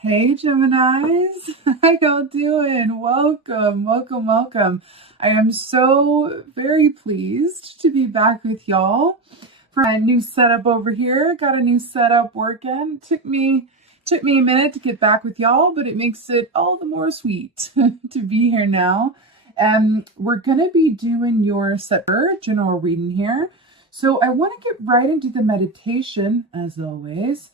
Hey Geminis, how y'all doing? Welcome, welcome, welcome. I am so very pleased to be back with y'all for my new setup over here. Got a new setup working. Took me a minute to get back with y'all, but it makes it all the more sweet to be here now. We're gonna be doing your general reading here. So I want to get right into the meditation as always.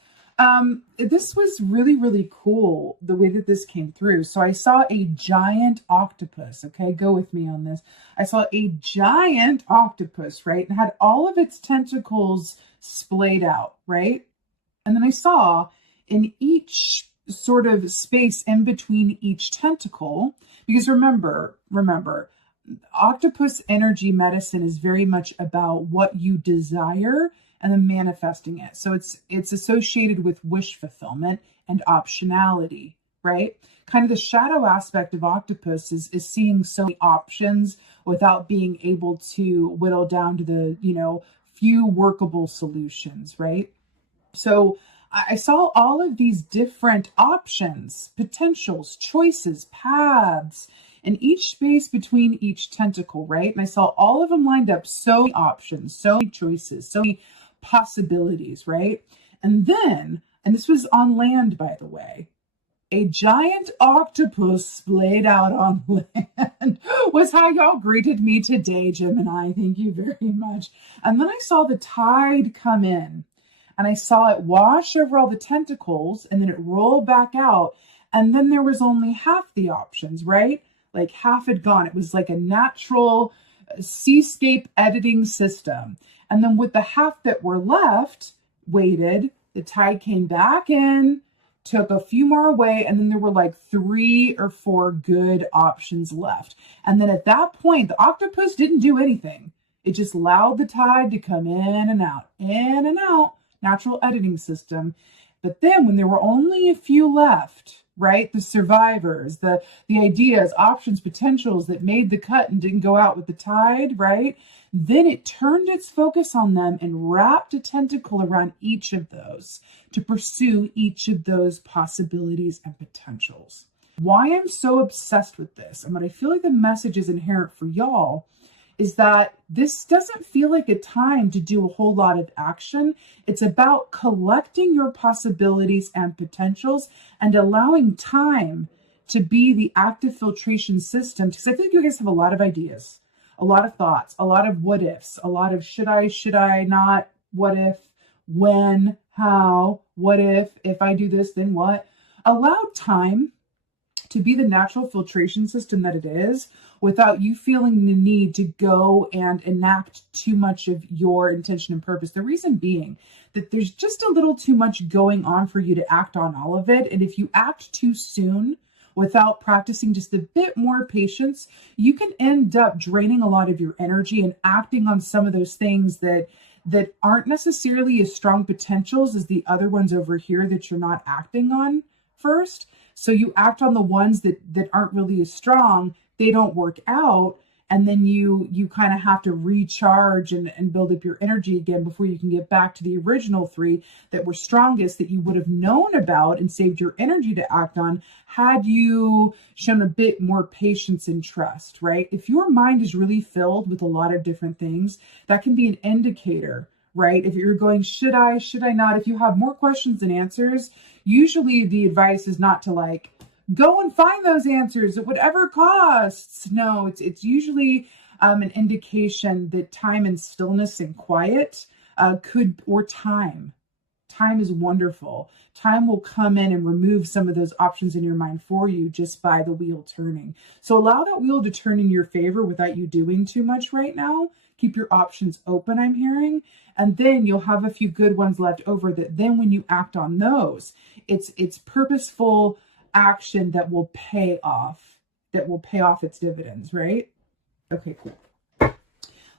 This was really, really cool, the way that this came through. So I saw a giant octopus, okay? Go with me on this. I saw a giant octopus, right? And had all of its tentacles splayed out, right? And then I saw in each sort of space in between each tentacle, because remember, octopus energy medicine is very much about what you desire and then manifesting it. So it's associated with wish fulfillment and optionality, right? Kind of the shadow aspect of octopus is seeing so many options without being able to whittle down to the, few workable solutions, right? So I saw all of these different options, potentials, choices, paths, and each space between each tentacle, right? And I saw all of them lined up, so many options, so many choices, so many possibilities, right? And then, and this was on land, by the way, a giant octopus splayed out on land was how y'all greeted me today, Gemini. Thank you very much. And then I saw the tide come in and I saw it wash over all the tentacles and then it roll back out. And then there was only half the options, right? Like half had gone. It was like a natural seascape editing system. And then with the half that were left, waited, the tide came back in, took a few more away, and then there were like 3 or 4 good options left. And then at that point, the octopus didn't do anything. It just allowed the tide to come in and out, natural editing system. But then when there were only a few left, right? The survivors, the ideas, options, potentials that made the cut and didn't go out with the tide, right? Then it turned its focus on them and wrapped a tentacle around each of those to pursue each of those possibilities and potentials. Why I'm so obsessed with this, and what I feel like the message is inherent for y'all, is that this doesn't feel like a time to do a whole lot of action. It's about collecting your possibilities and potentials and allowing time to be the active filtration system. Because I think you guys have a lot of ideas, a lot of thoughts, a lot of what ifs, a lot of should I not, what if, when, how, what if I do this, then what? Allow time to be the natural filtration system that it is without you feeling the need to go and enact too much of your intention and purpose. The reason being that there's just a little too much going on for you to act on all of it. And if you act too soon without practicing just a bit more patience, you can end up draining a lot of your energy and acting on some of those things that aren't necessarily as strong potentials as the other ones over here that you're not acting on first. So you act on the ones that aren't really as strong, they don't work out, and then you kind of have to recharge and build up your energy again before you can get back to the original 3 that were strongest, that you would have known about and saved your energy to act on had you shown a bit more patience and trust, right? If your mind is really filled with a lot of different things, that can be an indicator, right? If you're going, should I not? If you have more questions than answers, usually the advice is not to go and find those answers at whatever costs. No, it's usually an indication that time and stillness and quiet or time. Time is wonderful. Time will come in and remove some of those options in your mind for you just by the wheel turning. So allow that wheel to turn in your favor without you doing too much right now. Keep your options open, I'm hearing. And then you'll have a few good ones left over that then when you act on those, it's purposeful action that will pay off its dividends, right? Okay, cool.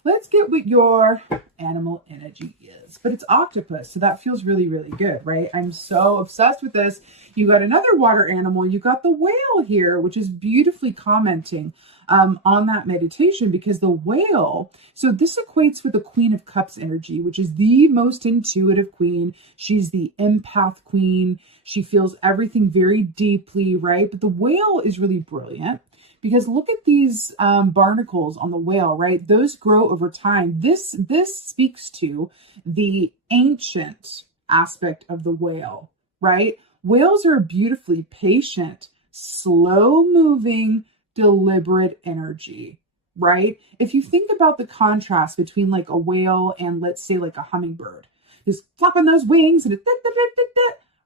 let's get what your animal energy is. But it's octopus, so that feels really, really good, right? I'm so obsessed with this. You got another water animal. You got the whale here, which is beautifully commenting on that meditation, because the whale, so this equates with the Queen of Cups energy, which is the most intuitive queen. She's the empath queen. She feels everything very deeply, right? But the whale is really brilliant, because look at these barnacles on the whale, right? Those grow over time. This speaks to the ancient aspect of the whale, right? Whales are beautifully patient, slow moving, deliberate energy, right? If you think about the contrast between like a whale and, let's say, like a hummingbird, just flapping those wings and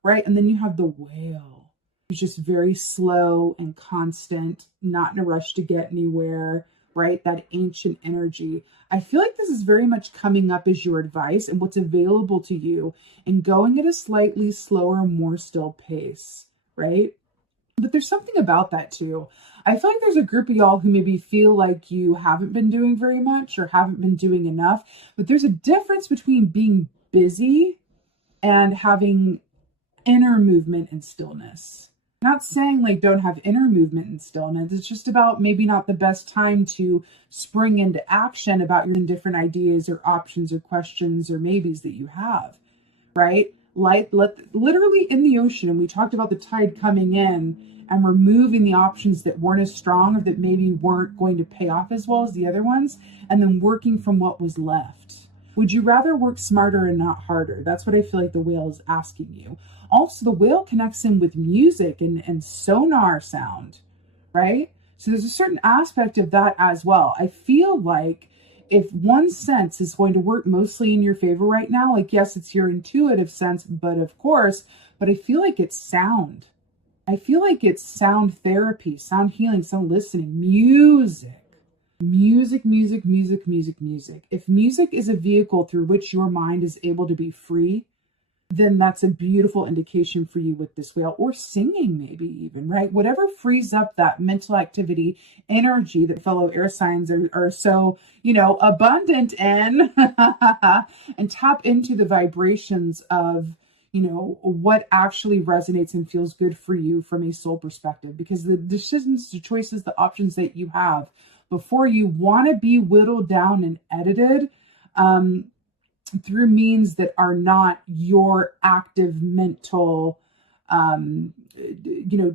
right? And then you have the whale, who's just very slow and constant, not in a rush to get anywhere, right? That ancient energy. I feel like this is very much coming up as your advice and what's available to you, and going at a slightly slower, more still pace, right? But there's something about that too. I feel like there's a group of y'all who maybe feel like you haven't been doing very much or haven't been doing enough, but there's a difference between being busy and having inner movement and stillness. I'm not saying like don't have inner movement and stillness. It's just about maybe not the best time to spring into action about your different ideas or options or questions or maybes that you have, right? Like literally in the ocean, and we talked about the tide coming in and removing the options that weren't as strong or that maybe weren't going to pay off as well as the other ones, and then working from what was left. Would you rather work smarter and not harder? That's what I feel like the whale is asking you. Also, the whale connects in with music and sonar sound, right? So there's a certain aspect of that as well. I feel like if one sense is going to work mostly in your favor right now, like, yes, it's your intuitive sense, but I feel like it's sound. I feel like it's sound therapy, sound healing, sound listening, music. Music. If music is a vehicle through which your mind is able to be free, then that's a beautiful indication for you with this whale, or singing maybe even, right? Whatever frees up that mental activity, energy that fellow air signs are so, abundant in, and tap into the vibrations of, what actually resonates and feels good for you from a soul perspective, because the decisions, the choices, the options that you have before you want to be whittled down and edited through means that are not your active mental,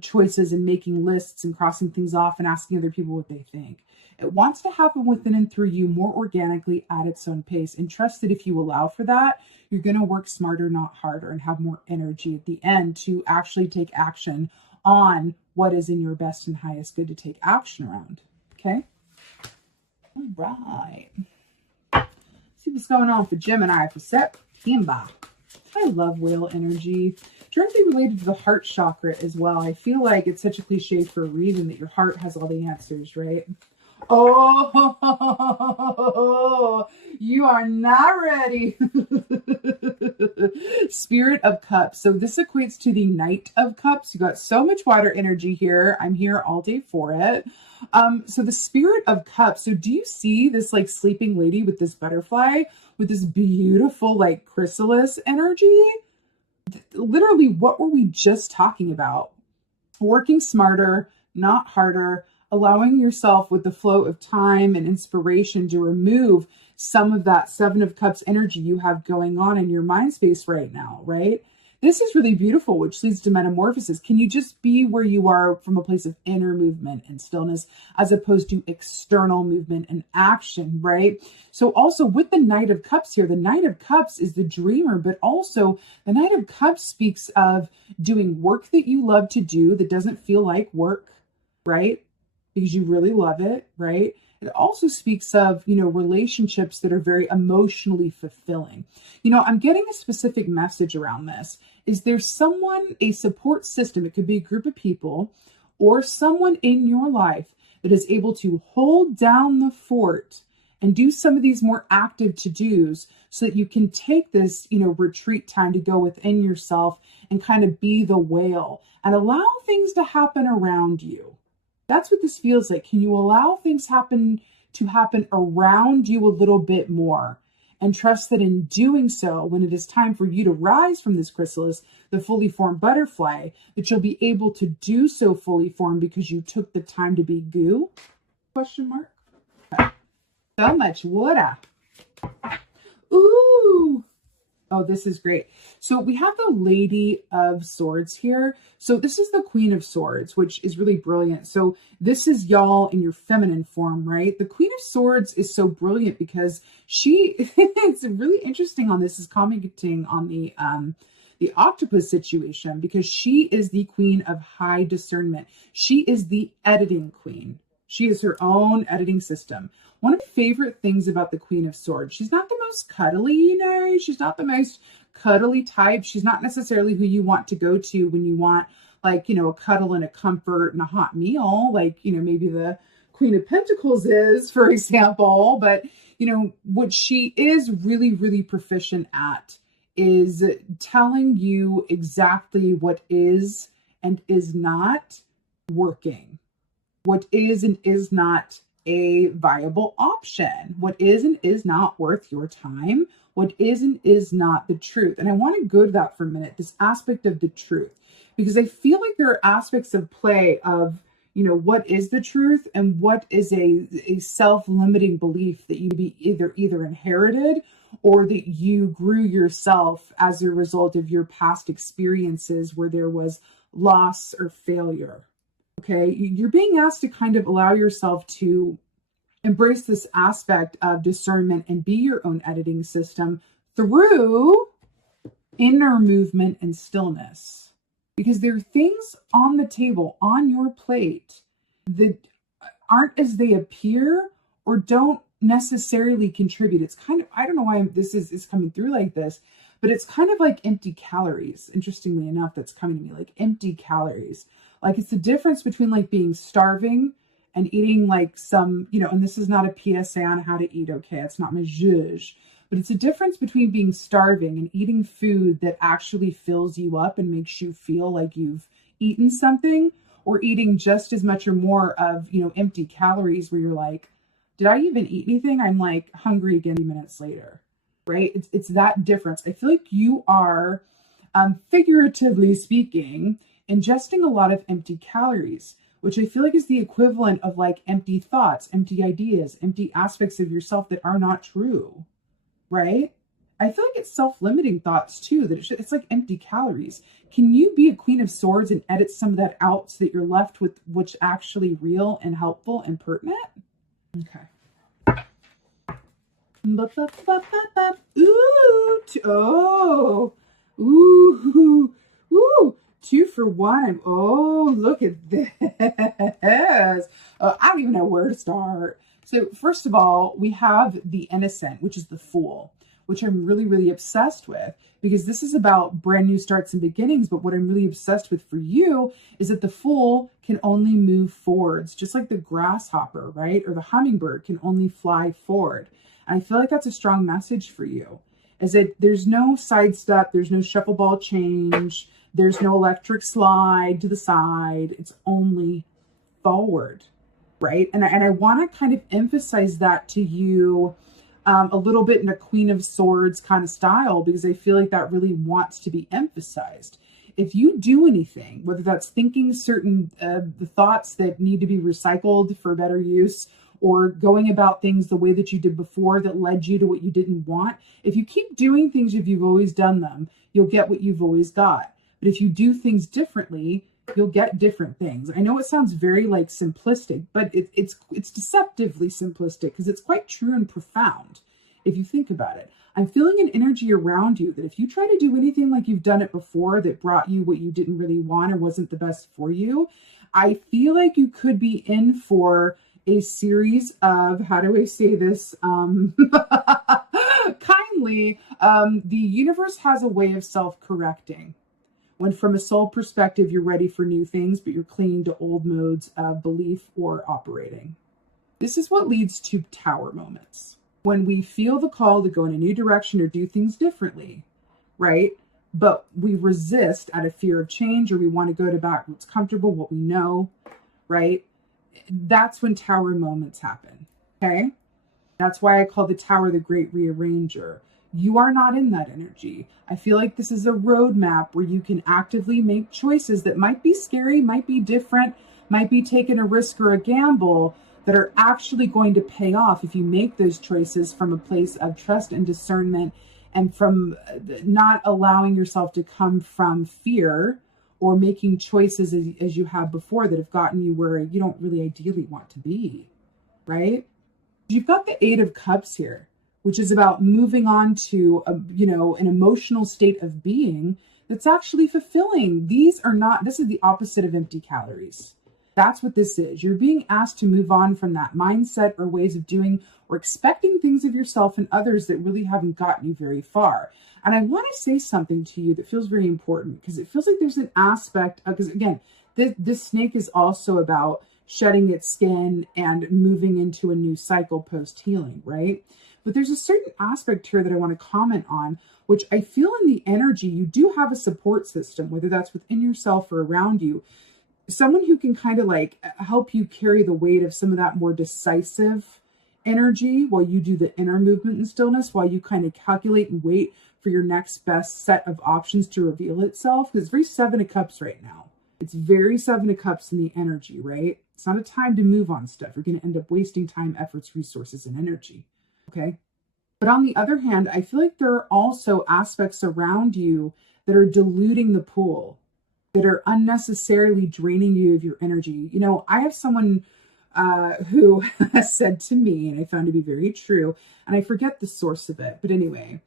choices and making lists and crossing things off and asking other people what they think. It wants to happen within and through you more organically at its own pace. And trust that if you allow for that, you're going to work smarter, not harder, and have more energy at the end to actually take action on what is in your best and highest good to take action around. Okay? All right. See what's going on for Gemini for September. I love whale energy. Directly related to the heart chakra as well. I feel like it's such a cliche for a reason, that your heart has all the answers, right? Oh, you are not ready. Spirit of Cups. So this equates to the Knight of Cups. You got so much water energy here. I'm here all day for it. So the Spirit of Cups. So do you see this like sleeping lady with this butterfly with this beautiful like chrysalis energy? Literally, what were we just talking about? Working smarter, not harder. Allowing yourself with the flow of time and inspiration to remove some of that Seven of Cups energy you have going on in your mind space right now, right? This is really beautiful, which leads to metamorphosis. Can you just be where you are from a place of inner movement and stillness as opposed to external movement and action, right? So also with the Knight of Cups here, the Knight of Cups is the dreamer, but also the Knight of Cups speaks of doing work that you love to do that doesn't feel like work, right? Because you really love it, right? It also speaks of, relationships that are very emotionally fulfilling. I'm getting a specific message around this. Is there someone, a support system, it could be a group of people, or someone in your life that is able to hold down the fort and do some of these more active to-dos so that you can take this, retreat time to go within yourself and kind of be the whale and allow things to happen around you. That's what this feels like. Can you allow things happen to happen around you a little bit more. And trust that in doing so, when it is time for you to rise from this chrysalis, the fully formed butterfly, that you'll be able to do so fully formed because you took the time to be goo? Question mark. Okay. So much water. Ooh. Oh, this is great. So we have the Lady of Swords here. So this is the Queen of Swords, which is really brilliant. So this is y'all in your feminine form, right? The Queen of Swords is so brilliant because she, it's really interesting on this, is commenting on the octopus situation, because she is the queen of high discernment. She is the editing queen. She is her own editing system. One of my favorite things about the Queen of Swords, she's not the most cuddly, you know, she's not the most cuddly type. She's not necessarily who you want to go to when you want, like, you know, a cuddle and a comfort and a hot meal, like, you know, maybe the Queen of Pentacles is, for example. But, you know, what she is really, really proficient at is telling you exactly what is and is not working, what is and is not a viable option, what is and is not worth your time, what is and is not the truth. And I want to go to that for a minute, this aspect of the truth, because I feel like there are aspects of play of, you know, what is the truth and what is a self-limiting belief that you be either inherited or that you grew yourself as a result of your past experiences where there was loss or failure. Okay, you're being asked to kind of allow yourself to embrace this aspect of discernment and be your own editing system through inner movement and stillness. Because there are things on the table, on your plate, that aren't as they appear or don't necessarily contribute. It's kind of, I don't know why this is coming through like this, but it's kind of like empty calories. Interestingly enough, that's coming to me like empty calories. Like it's the difference between like being starving and eating like some, you know, and this is not a PSA on how to eat, okay? It's not my zhuzh, but it's a difference between being starving and eating food that actually fills you up and makes you feel like you've eaten something, or eating just as much or more of, you know, empty calories where you're like, did I even eat anything? I'm like hungry again 30 minutes later, right? It's that difference. I feel like you are, figuratively speaking, ingesting a lot of empty calories, which I feel like is the equivalent of like empty thoughts, empty ideas, empty aspects of yourself that are not true, right? I feel like it's self-limiting thoughts too, that it's like empty calories. Can you be a Queen of Swords and edit some of that out so that you're left with what's actually real and helpful and pertinent? Okay. Ooh, ooh, ooh. 2 for 1. Oh, look at this. I don't even know where to start. So first of all, we have the Innocent, which is the Fool, which I'm really, really obsessed with, because this is about brand new starts and beginnings. But what I'm really obsessed with for you is that the Fool can only move forwards, just like the grasshopper, right? Or the hummingbird can only fly forward. And I feel like that's a strong message for you, is that there's no sidestep, there's no shuffle ball change, there's no electric slide to the side. It's only forward, right? And I want to kind of emphasize that to you a little bit in a Queen of Swords kind of style, because I feel like that really wants to be emphasized. If you do anything, whether that's thinking certain the thoughts that need to be recycled for better use, or going about things the way that you did before that led you to what you didn't want, if you keep doing things if you've always done them, you'll get what you've always got. But if you do things differently, you'll get different things. I know it sounds very like simplistic, but it's deceptively simplistic, because it's quite true and profound if you think about it. I'm feeling an energy around you that if you try to do anything like you've done it before that brought you what you didn't really want or wasn't the best for you, I feel like you could be in for a series of, how do I say this kindly, the universe has a way of self-correcting. When from a soul perspective, you're ready for new things, but you're clinging to old modes of belief or operating. This is what leads to tower moments. When we feel the call to go in a new direction or do things differently, right? But we resist out of fear of change, or we want to go to back what's comfortable, what we know, right? That's when tower moments happen. Okay. That's why I call the Tower the Great Rearranger. You are not in that energy. I feel like this is a roadmap where you can actively make choices that might be scary, might be different, might be taking a risk or a gamble, that are actually going to pay off if you make those choices from a place of trust and discernment, and from not allowing yourself to come from fear or making choices as you have before that have gotten you where you don't really ideally want to be, right? You've got the Eight of Cups here, which is about moving on to an emotional state of being that's actually fulfilling. This is the opposite of empty calories. That's what this is. You're being asked to move on from that mindset or ways of doing or expecting things of yourself and others that really haven't gotten you very far. And I want to say something to you that feels very important, because it feels like there's an aspect of, because again, this snake is also about shedding its skin and moving into a new cycle post-healing, right? But there's a certain aspect here that I want to comment on, which I feel in the energy, you do have a support system, whether that's within yourself or around you. Someone who can kind of like help you carry the weight of some of that more decisive energy while you do the inner movement and stillness, while you kind of calculate and wait for your next best set of options to reveal itself. Because it's very Seven of Cups right now. It's very Seven of Cups in the energy, right? It's not a time to move on stuff. You're going to end up wasting time, efforts, resources, and energy. Okay. But on the other hand, I feel like there are also aspects around you that are diluting the pool, that are unnecessarily draining you of your energy. You know, I have someone who has said to me, and I found to be very true, and I forget the source of it, but anyway,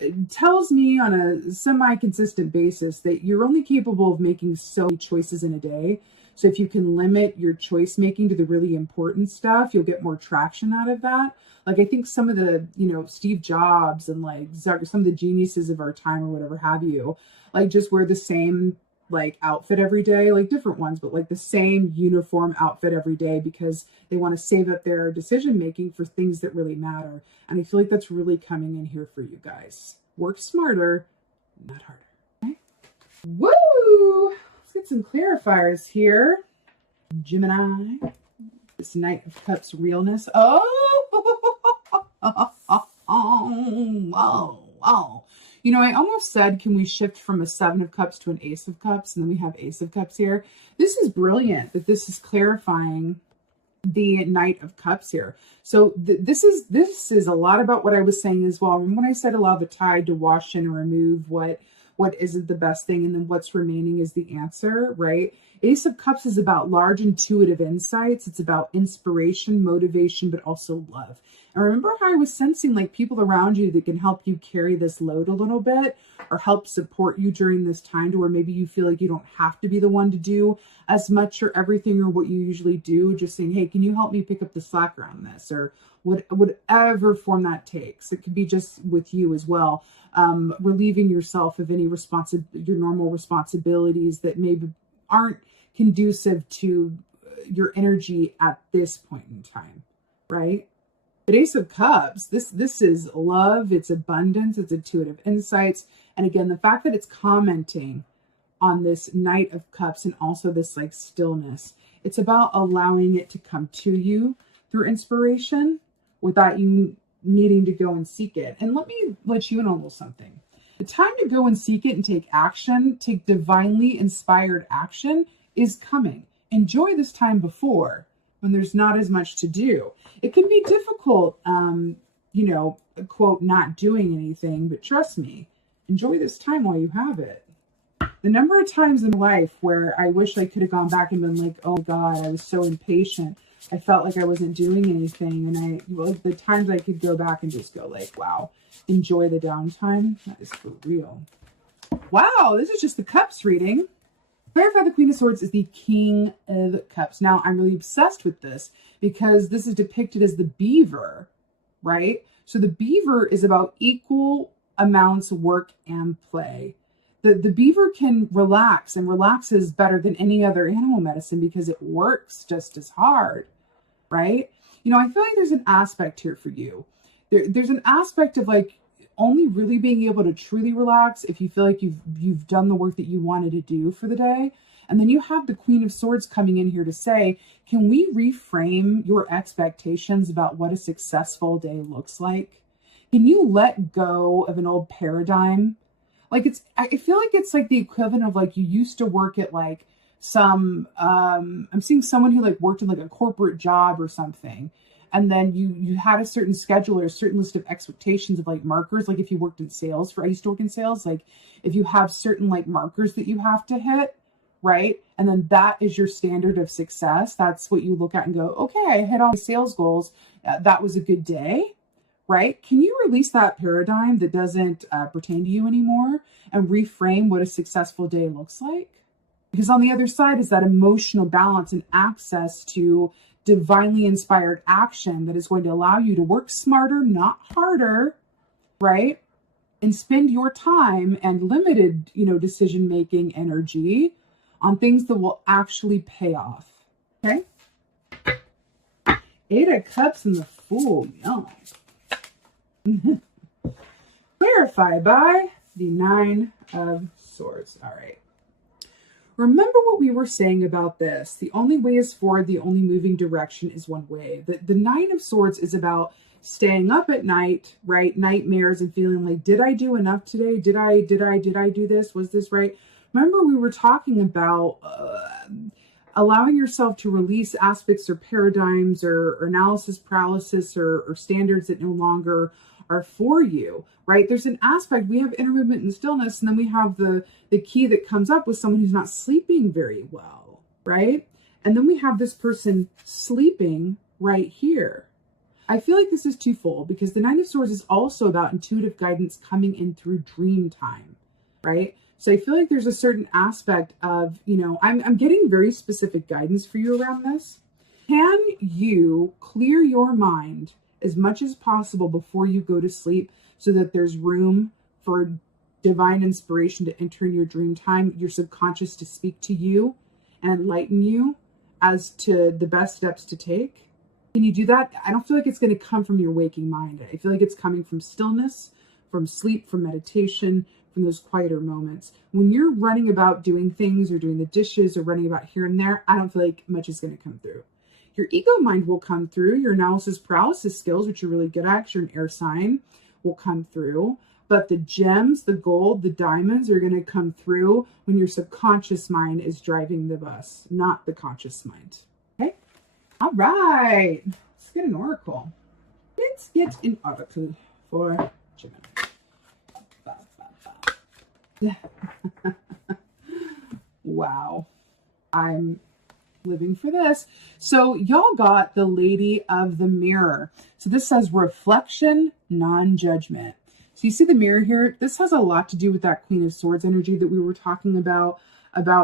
it tells me on a semi-consistent basis that you're only capable of making so many choices in a day. So if you can limit your choice making to the really important stuff, you'll get more traction out of that. Like I think some of the, Steve Jobs and like some of the geniuses of our time or whatever have you, like just wear the same like outfit every day, like different ones, but like the same uniform outfit every day because they want to save up their decision making for things that really matter. And I feel like that's really coming in here for you guys. Work smarter, not harder. Okay? Woo! Let's get some clarifiers here. Gemini, this Knight of Cups realness. Oh, wow. You know, I almost said, can we shift from a Seven of Cups to an Ace of Cups? And then we have Ace of Cups here. This is brilliant that this is clarifying the Knight of Cups here. So this is a lot about what I was saying as well. Remember when I said allow the tide to wash in and remove what isn't the best thing, and then what's remaining is the answer, right? Ace of Cups is about large intuitive insights. It's about inspiration, motivation, but also love. And remember how I was sensing like people around you that can help you carry this load a little bit or help support you during this time to where maybe you feel like you don't have to be the one to do as much or everything or what you usually do. Just saying, hey, can you help me pick up the slack around this, or whatever form that takes. It could be just with you as well. Relieving yourself of any your normal responsibilities that maybe aren't conducive to your energy at this point in time, right? But Ace of Cups, this is love, it's abundance, it's intuitive insights. And again, the fact that it's commenting on this Knight of Cups and also this like stillness, it's about allowing it to come to you through inspiration without you needing to go and seek it. And let me let you in on a little something. The time to go and seek it and take action, take divinely inspired action, is coming. Enjoy this time before, when there's not as much to do. It can be difficult, quote, not doing anything, but trust me, enjoy this time while you have it. The number of times in life where I wish I could have gone back and been like, oh God, I was so impatient. I felt like I wasn't doing anything. And the times I could go back and just go like, wow, enjoy the downtime. That is for real. Wow, this is just the Cups reading. Clarify the Queen of Swords is the King of Cups. Now, I'm really obsessed with this because this is depicted as the beaver, right? So the beaver is about equal amounts of work and play. The beaver can relax and relaxes better than any other animal medicine because it works just as hard, right? You know, I feel like there's an aspect here for you. There's an aspect of like only really being able to truly relax if you feel like you've done the work that you wanted to do for the day. And then you have the Queen of Swords coming in here to say, can we reframe your expectations about what a successful day looks like? Can you let go of an old paradigm? Like I feel like it's like the equivalent of like you used to work at like some, I'm seeing someone who like worked in like a corporate job or something. And then you had a certain schedule or a certain list of expectations of like markers. Like if you worked in sales, I used to work in sales, like if you have certain like markers that you have to hit, right? And then that is your standard of success. That's what you look at and go, okay, I hit all my sales goals. That was a good day, right? Can you release that paradigm that doesn't pertain to you anymore and reframe what a successful day looks like? Because on the other side is that emotional balance and access to divinely inspired action that is going to allow you to work smarter, not harder, right? And spend your time and limited, decision-making energy on things that will actually pay off, okay? 8 of Cups and the Fool, yum. Clarified by the 9 of Swords, all right. Remember what we were saying about this. The only way is forward. The only moving direction is one way. The 9 of Swords is about staying up at night, right? Nightmares and feeling like, did I do enough today? Did I do this? Was this right? Remember we were talking about allowing yourself to release aspects or paradigms or analysis paralysis or standards that no longer are for you, right? There's an aspect, we have inner movement and stillness, and then we have the key that comes up with someone who's not sleeping very well, right? And then we have this person sleeping right here. I feel like this is twofold because the 9 of Swords is also about intuitive guidance coming in through dream time, right? So I feel like there's a certain aspect of, I'm getting very specific guidance for you around this. Can you clear your mind as much as possible before you go to sleep so that there's room for divine inspiration to enter in your dream time, your subconscious to speak to you and enlighten you as to the best steps to take? Can you do that? I don't feel like it's going to come from your waking mind. I feel like it's coming from stillness, from sleep, from meditation, from those quieter moments. When you're running about doing things or doing the dishes or running about here and there, I don't feel like much is going to come through. Your ego mind will come through. Your analysis paralysis skills, which you're really good at, 'cause you're an air sign, will come through. But the gems, the gold, the diamonds are going to come through when your subconscious mind is driving the bus, not the conscious mind. Okay? All right. Let's get an oracle. Let's get an oracle for Gemini. Wow. I'm living for this. So y'all got the Lady of the Mirror. So this says reflection, non-judgment. So you see the mirror here? This has a lot to do with that Queen of Swords energy that we were talking about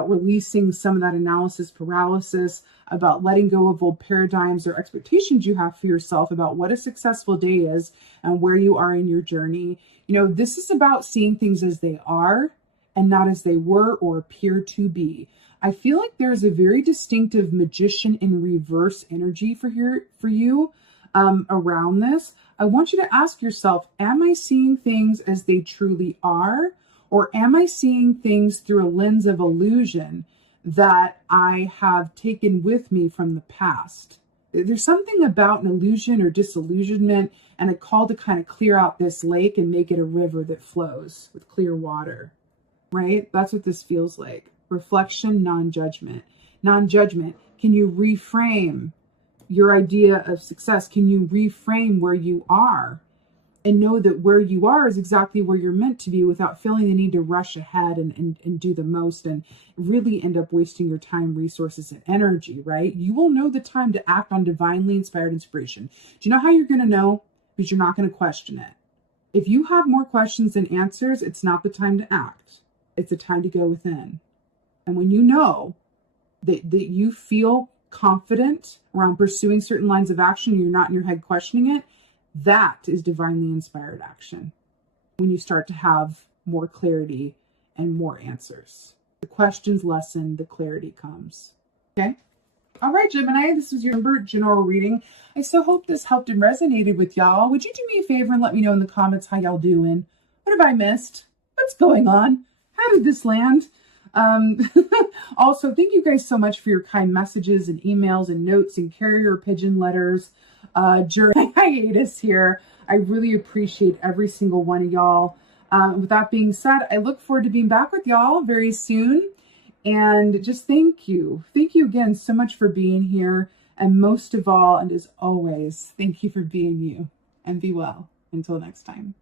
releasing some of that analysis paralysis, about letting go of old paradigms or expectations you have for yourself about what a successful day is and where you are in your journey. This is about seeing things as they are and not as they were or appear to be. I feel like there's a very distinctive magician in reverse energy for you around this. I want you to ask yourself, am I seeing things as they truly are? Or am I seeing things through a lens of illusion that I have taken with me from the past? There's something about an illusion or disillusionment and a call to kind of clear out this lake and make it a river that flows with clear water, right? That's what this feels like. Reflection, non-judgment. Non-judgment. Can you reframe your idea of success? Can you reframe where you are and know that where you are is exactly where you're meant to be without feeling the need to rush ahead and do the most and really end up wasting your time, resources, and energy, right? You will know the time to act on divinely inspired inspiration. Do you know how you're going to know? Because you're not going to question it. If you have more questions than answers, it's not the time to act. It's the time to go within. And when you know that you feel confident around pursuing certain lines of action, and you're not in your head questioning it, that is divinely inspired action. When you start to have more clarity and more answers. The questions lessen, the clarity comes. Okay? All right, Gemini, this was your general reading. I so hope this helped and resonated with y'all. Would you do me a favor and let me know in the comments how y'all doing? What have I missed? What's going on? How did this land? Also, thank you guys so much for your kind messages and emails and notes and carrier pigeon letters during my hiatus here. I really appreciate every single one of y'all. With that being said, I look forward to being back with y'all very soon. And just thank you. Thank you again so much for being here. And most of all, and as always, thank you for being you. And be well. Until next time.